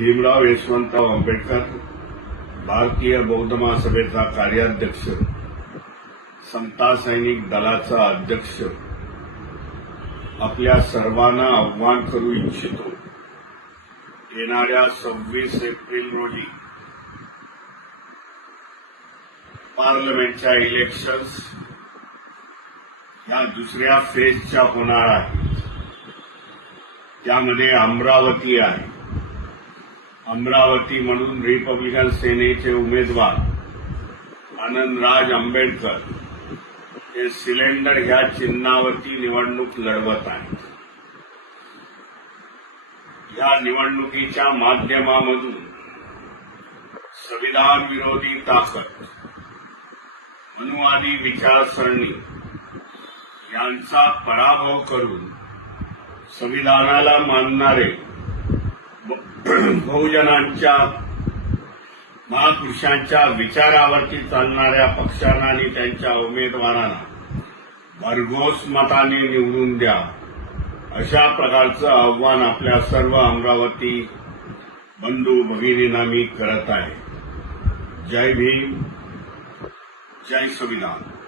भीमराव यशवंतराव आंबेडकर भारतीय बौद्ध महासभेचा कार्याध्यक्ष समता सैनिक दलाचा अध्यक्ष. आपल्या सर्वांना आव्हान करू इच्छितो. येणाऱ्या सव्वीस एप्रिल रोजी पार्लमेंटच्या इलेक्शन्स या दुसऱ्या फेजच्या होणार आहेत. त्यामध्ये अमरावती आहे. अमरावती म्हणून रिपब्लिकन सेनेचे उमेदवार आनंदराज आंबेडकर हे सिलेंडर ह्या चिन्हावरती निवडणूक लढवत आहेत. या निवडणुकीच्या माध्यमामधून संविधान विरोधी ताकद मनुवादी विचारसरणी यांचा पराभव करून संविधानाला मानणारे बहुजनांच्या महापुरुषांच्या विचारावरती चालणाऱ्या पक्षांना आणि त्यांच्या उमेदवारांना भरघोस मताने निवडून द्या. अशा प्रकारचं आव्हान आपल्या सर्व अमरावती बंधू भगिनींना मी करत आहे. जय भीम जय संविधान.